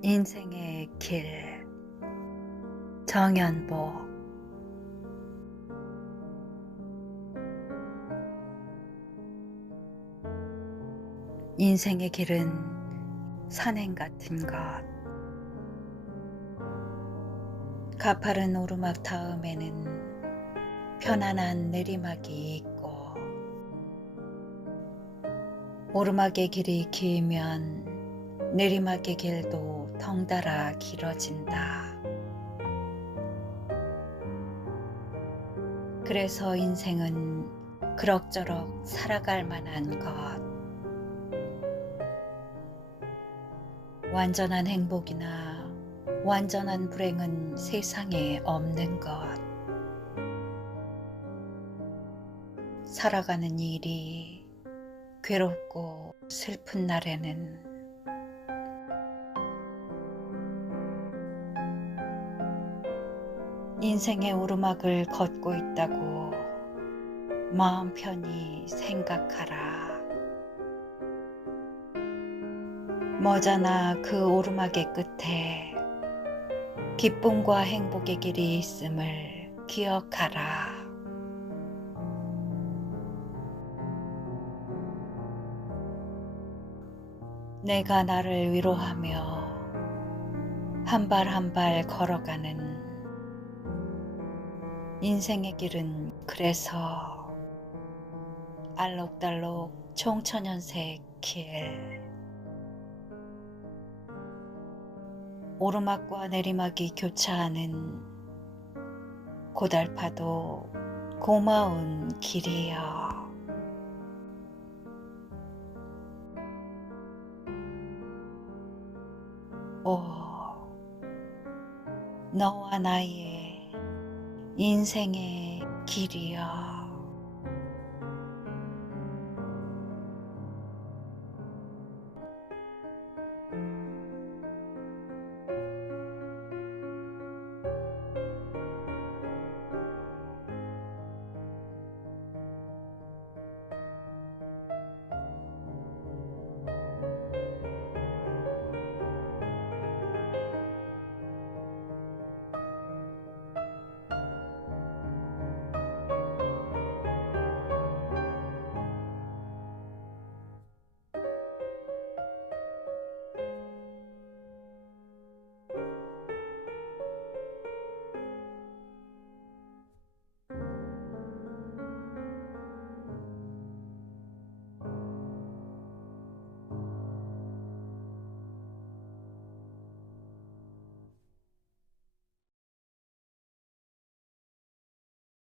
인생의 길. 정연복 인생의 길은 산행 같은 것. 가파른 오르막 다음에는 편안한 내리막이 있고 오르막의 길이 길면 내리막의 길도 덩달아 길어진다. 그래서 인생은 그럭저럭 살아갈 만한 것. 완전한 행복이나 완전한 불행은 세상에 없는 것. 살아가는 일이 괴롭고 슬픈 날에는 인생의 오르막을 걷고 있다고 마음 편히 생각하라. 머자나 그 오르막의 끝에 기쁨과 행복의 길이 있음을 기억하라. 내가 나를 위로하며 한 발 한 발 걸어가는 인생의 길은 그래서 알록달록 총천연색 길 오르막과 내리막이 교차하는 고달파도 고마운 길이여. 오, 너와 나의 인생의 길이여.